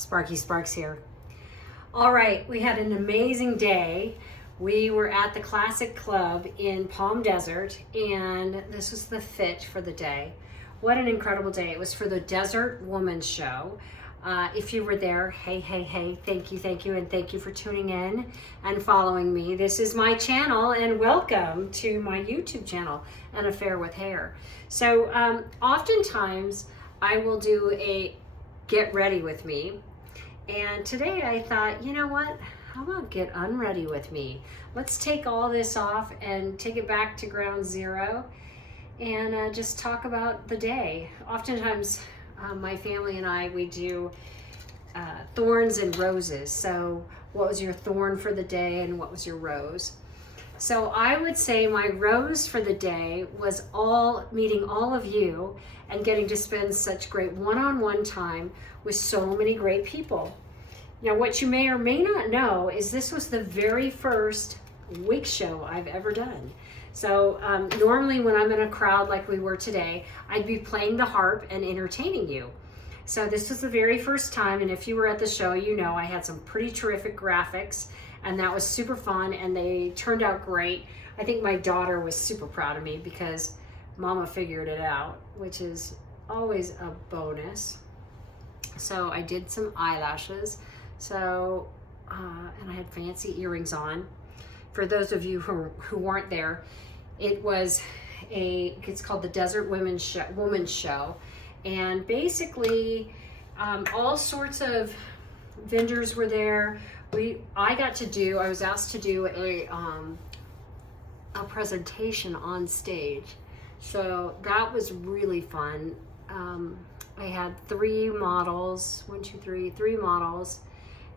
Sparky Sparks here. All right, we had an amazing day. We were at the Classic Club in Palm Desert, and this was the fit for the day. What an incredible day. It was for the Desert Woman Show. If you were there, hey, thank you, and thank you for tuning in and following me. This is my channel, and welcome to my YouTube channel, An Affair with Hair. So oftentimes I will do a get ready with me, and today I thought, you know what? How about get unready with me? Let's take all this off and take it back to ground zero and just talk about the day. Oftentimes, my family and I, we do thorns and roses. So what was your thorn for the day and what was your rose? So I would say my rose for the day was meeting all of you and getting to spend such great one-on-one time with so many great people. Now, what you may or may not know is this was the very first wig show I've ever done. So normally when I'm in a crowd like we were today, I'd be playing the harp and entertaining you. So this was the very first time, and if you were at the show, you know I had some pretty terrific graphics, and that was super fun, and they turned out great. I think my daughter was super proud of me because Mama figured it out, which is always a bonus. So I did some eyelashes. So, and I had fancy earrings on. For those of you who weren't there, it's called the Desert Women's Show. And basically, all sorts of vendors were there. I was asked to do a presentation on stage. So that was really fun. I had three models, three models,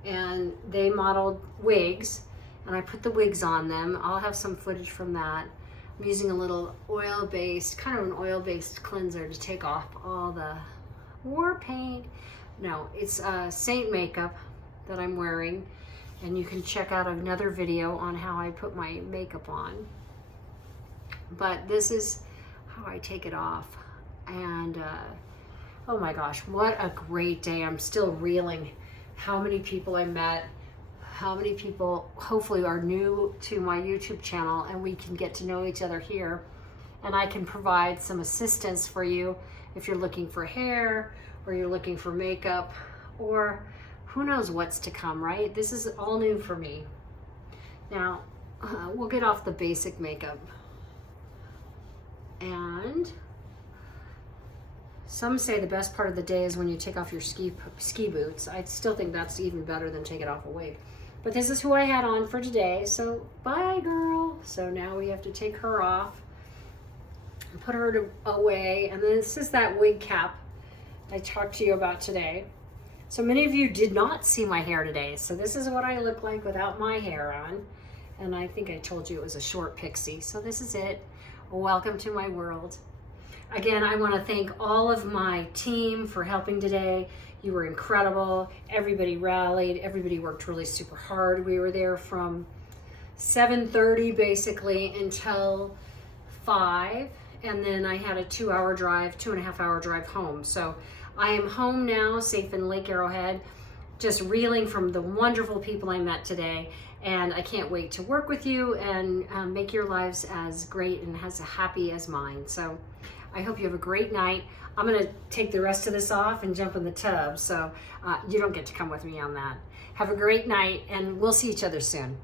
and they modeled wigs, and I put the wigs on them. I'll have some footage from that. I'm using a little kind of an oil-based cleanser to take off all the war paint. No, it's Saint makeup that I'm wearing, and you can check out another video on how I put my makeup on. But this is how I take it off, and oh my gosh, what a great day. I'm still reeling how many people I met, how many people hopefully are new to my YouTube channel, and we can get to know each other here, and I can provide some assistance for you if you're looking for hair or you're looking for makeup, or who knows what's to come, right? This is all new for me. Now, we'll get off the basic makeup. And some say the best part of the day is when you take off your ski boots. I still think that's even better than taking off a wig. But this is who I had on for today, so bye girl. So now we have to take her off and put her away. And then this is that wig cap I talked to you about today. So many of you did not see my hair today, so this is what I look like without my hair on. And I think I told you it was a short pixie, so this is it. Welcome to my world. Again, I want to thank all of my team for helping today. You were incredible. Everybody rallied. Everybody worked really super hard. We were there from 7:30 basically until 5, and then I had a 2.5-hour drive home. So I am home now, safe in Lake Arrowhead, just reeling from the wonderful people I met today. And I can't wait to work with you and make your lives as great and as happy as mine. So I hope you have a great night. I'm gonna take the rest of this off and jump in the tub, so you don't get to come with me on that. Have a great night, and we'll see each other soon.